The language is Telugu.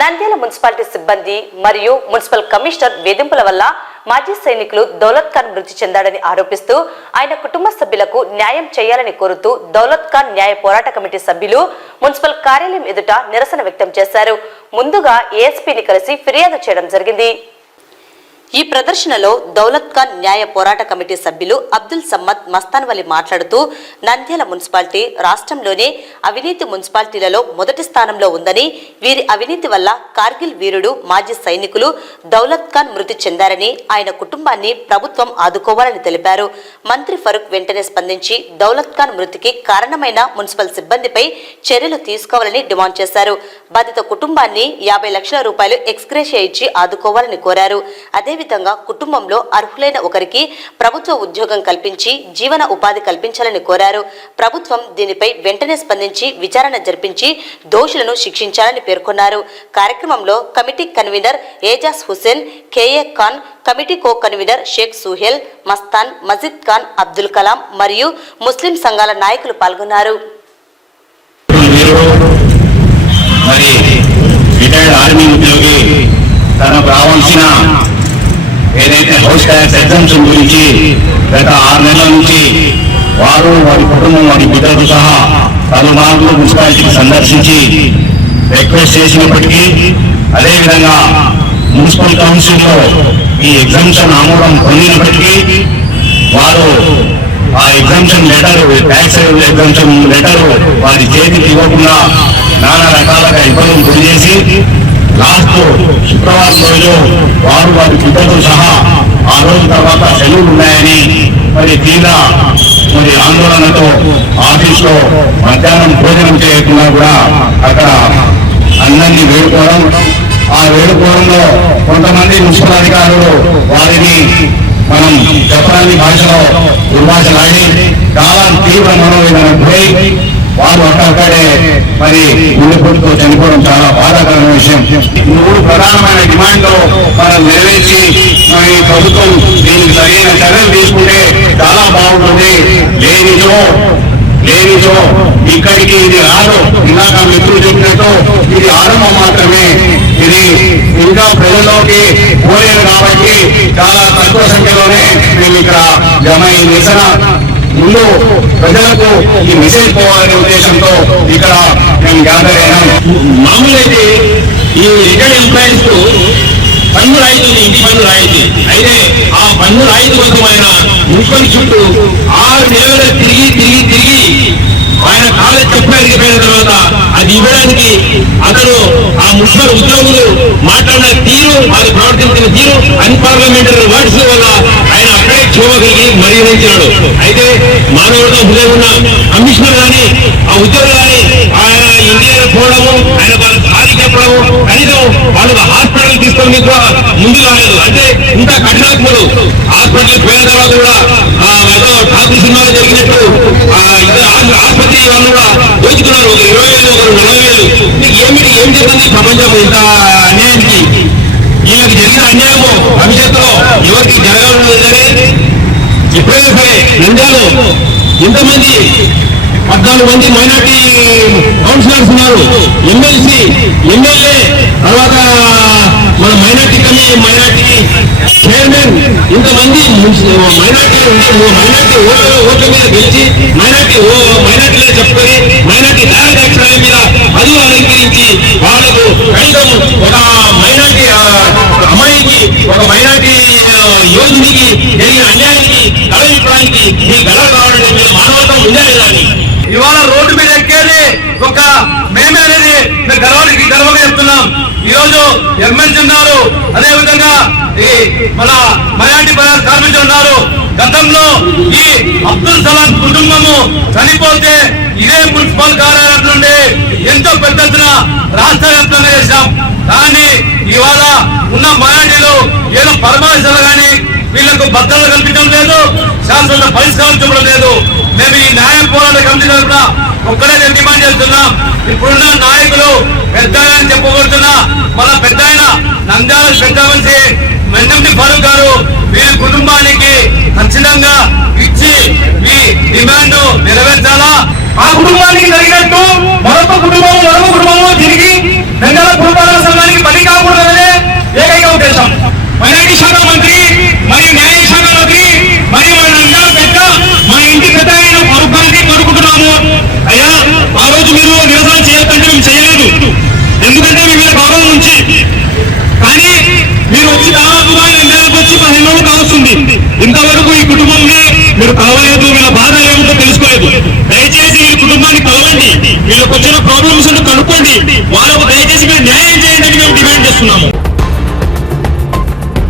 నంద్యాల మున్సిపాలిటీ సిబ్బంది మరియు మున్సిపల్ కమిషనర్ వేధింపుల వల్ల మాజీ సైనికులు దౌలత్ ఖాన్ మృతి చెందాడని ఆరోపిస్తూ ఆయన కుటుంబ సభ్యులకు న్యాయం చేయాలని కోరుతూ దౌలత్ ఖాన్ న్యాయ పోరాట కమిటీ సభ్యులు మున్సిపల్ కార్యాలయం ఎదుట నిరసన వ్యక్తం చేశారు. ముందుగా ఏఎస్పీని కలిసి ఫిర్యాదు చేయడం జరిగింది. ఈ ప్రదర్శనలో దౌలత్ ఖాన్ న్యాయ పోరాట కమిటీ సభ్యులు అబ్దుల్ సమ్మద్ మస్తాన్వలి మాట్లాడుతూ నంద్యాల మున్సిపాలిటీ రాష్ట్రంలోనే అవినీతి మున్సిపాలిటీలలో మొదటి స్థానంలో ఉందని, వీరి అవినీతి వల్ల కార్గిల్ వీరుడు మాజీ సైనికులు దౌలత్ ఖాన్ మృతి చెందారని, ఆయన కుటుంబాన్ని ప్రభుత్వం ఆదుకోవాలని తెలిపారు. మంత్రి ఫరూక్ వెంటనే స్పందించి దౌలత్ ఖాన్ మృతికి కారణమైన మున్సిపల్ సిబ్బందిపై చర్యలు తీసుకోవాలని డిమాండ్ చేశారు. బాధిత కుటుంబాన్ని 50 లక్షల రూపాయలు ఎక్స్గ్రేషియా ఇచ్చి ఆదుకోవాలని కోరారు. అదేవిధంగా కుటుంబంలో అర్హులైన ఒకరికి ప్రభుత్వ ఉద్యోగం కల్పించి జీవన ఉపాధి కల్పించాలని కోరారు. ప్రభుత్వం దీనిపై వెంటనే స్పందించి విచారణ జరిపించి దోషులను శిక్షించాలని పేర్కొన్నారు. కార్యక్రమంలో committee convener Ejaz Hussain, K A Khan, committee co convener Sheikh Suhail, Mastan, Majid Khan, Abdul Kalam మరియు ముస్లిం సంఘాల నాయకులు పాల్గొన్నారు. ఏదైతే హౌస్ ట్యాక్స్ ఎగ్జామ్షన్ గురించి గత 6 నెలల నుంచి వారు, వారి కుటుంబం, వారి బిడ్డలతో సహా పలుమార్లు మున్సిపాలిటీని సందర్శించి రిక్వెస్ట్ చేసినప్పటికీ, అదేవిధంగా మున్సిపల్ కౌన్సిల్లో ఈ ఎగ్జామ్షన్ ఆమోదం పొందినప్పటికీ వారు ఆ exemption letter, tax exemption letter వారి చేతికి ఇవ్వకుండా నానా రకాలుగా ఇబ్బందులు గురి చేసి లాస్ట్ శుక్రవారం రోజు వారు వారి బిడ్డలతో సహా ఆ రోజు తర్వాత సెలవులు ఉన్నాయని తీవ్ర ఆందోళనతో ఆఫీస్లో మధ్యాహ్నం భోజనం చేయకుండా కూడా అక్కడ అందరినీ వేడుకోవడం, ఆ వేడుకోవడంలో కొంతమంది మున్సిపల్ అధికారులు వారిని మనం చెప్పాలని భాషలో దుర్భాషలాడి చాలా తీవ్ర మనోవేదనకు పోయి వారు అక్కడే గుండెపోటుతో చనిపోవడం చాలా బాధాకరమైన విషయం. 3 ప్రధానమైన డిమాండ్లు మనం నెరవేర్చి ప్రభుత్వం దీనికి సరైన చర్యలు తీసుకుంటే చాలా బాగుంటుంది. లేనిచో ఇక్కడికి ఇది రాదు. ఇందాక మిత్రులు చెప్పినట్టు ఇది ఆరంభం మాత్రమే. ఇది ఇంకా ప్రజల్లోకి పోలేదు కాబట్టి చాలా తక్కువ సంఖ్యలోనే మేము ఇక్కడ జమ ఈ నిరసన ముందు ప్రజలకు ఈ మెసేజ్ పోవాలనే ఉద్దేశంతో ఇక్కడ మేము గ్యాదర్ అయినాం. మామూలు అయితే ఈ రిటైర్డ్ ఎంప్లాయీస్ కు పన్ను రాయితీ, ఇంటి పన్ను రాయితీ అయితే ఆ పన్ను రాయితీ కోసం ఆయన మున్సిపల్ చుట్టూ 6 నెలలు తిరిగి ఆయన కాలేజ్ చెప్పగలిగిపోయిన తర్వాత అది ఇవ్వడానికి అతను ఆ మున్సిపల్ ఉద్యోగులు మాట్లాడిన తీరు, వాళ్ళు ప్రవర్తించిన తీరు అన్పార్లమెంటరీ వర్డ్స్ వల్ల ఆయన అక్కడే చూడగలిగి మరిగించాడు. అయితే మానవుడితో హృదయం ఉన్న కమిషనర్ కానీ ఆ ఉద్యోగులు కానీ ఆయన ఇండియా పోవడము, ఆయన వాళ్ళ ఖాళీ చెప్పడము, కనీసం వాళ్ళు హాస్పిటల్ తీసుకొని ముందు రాలేదు. అంటే ఇంత కఠినాత్ములు హాస్పిటల్ పోయిన తర్వాత కూడా ఏదో ఠాకూర్ సినిమాలో జరిగినట్టు ఆసుపత్రి వాళ్ళు కూడా దోచుకున్నారు. 20,000, 40,000. నీకు ఏం జరిగింది ప్రపంచం ఇంత అన్యాయానికి? వీళ్ళకి జరిగిన అన్యాయము భవిష్యత్తులో ఎవరికి జరగాలని ఎప్పుడైనా సరే నంద్యాలలో ఎంతమంది 14 మంది మైనార్టీ కౌన్సిలర్స్ ఉన్నారు, ఎమ్మెల్సీ, ఎమ్మెల్యే, తర్వాత మన మైనార్టీ చైర్మన్, ఇంతమంది మైనార్టీ ఓట్ల మీద గెలిచి మైనార్టీలో చెప్పుకొని మైనార్టీ డైరెక్టర్ మీద పదవులు అలంకరించి వాళ్ళకు కనీసం ఒక మైనార్టీ అమ్మాయికి, ఒక మైనార్టీ యోధునికి జరిగిన అన్యాయానికి గడవించడానికి మీ గడవ కావాలంటే మీరు మానవత్వం ఉండాలి. కానీ ఇవాళ రోడ్డు మీద ఎక్కేది ఒక మేమే అనేది మేము గర్వంగా చెప్తున్నాం. ఈరోజు ఎమ్మెల్సీ ఉన్నారు, అదేవిధంగా ఈ మన మైనార్టీ కార్మికులు ఉన్నారు. గతంలో ఈ అబ్దుల్ సలాం కుటుంబము చనిపోతే ఇదే మున్సిపల్ కార్యాలయం నుండి ఎంతో పెద్ద ఎత్తున రాష్ట్ర వ్యాప్తంగా చేశాం. కానీ ఇవాళ ఉన్న మైనార్టీలు ఏదో పరమాశలు కానీ వీళ్లకు భద్రత కల్పించడం లేదు, శాశ్వత పరిష్కారం చూపడం లేదు. మేము ఈ న్యాయ పోరాట కమిటీ తరఫున ఒక్కడే డిమాండ్ చేస్తున్నాం. ఇప్పుడున్న నాయకులు పెద్ద చెప్పబడుతున్నా మన పెద్ద నంద్యాల పెద్ద మనిషి మంత్రి ఫరూక్ గారు వీరి కుటుంబానికి ఖచ్చితంగా ఇచ్చి ఈ డిమాండ్ నెరవేర్చాలా. ఆ కుటుంబానికి జరిగినట్టు మరొక కుటుంబము తిరిగి నంద్యాల పురపాలక సంఘానికి మీరు కలవలేదు, వీళ్ళ బాధ ఏమిటో తెలుసుకోలేదు. దయచేసి ఈ కుటుంబాన్ని కలవండి, వీళ్ళకి వచ్చిన ప్రాబ్లమ్స్ కనుక్కోండి, వాళ్ళకు దయచేసి మీరు న్యాయం చేయండి అని మేము డిమాండ్ చేస్తున్నాము.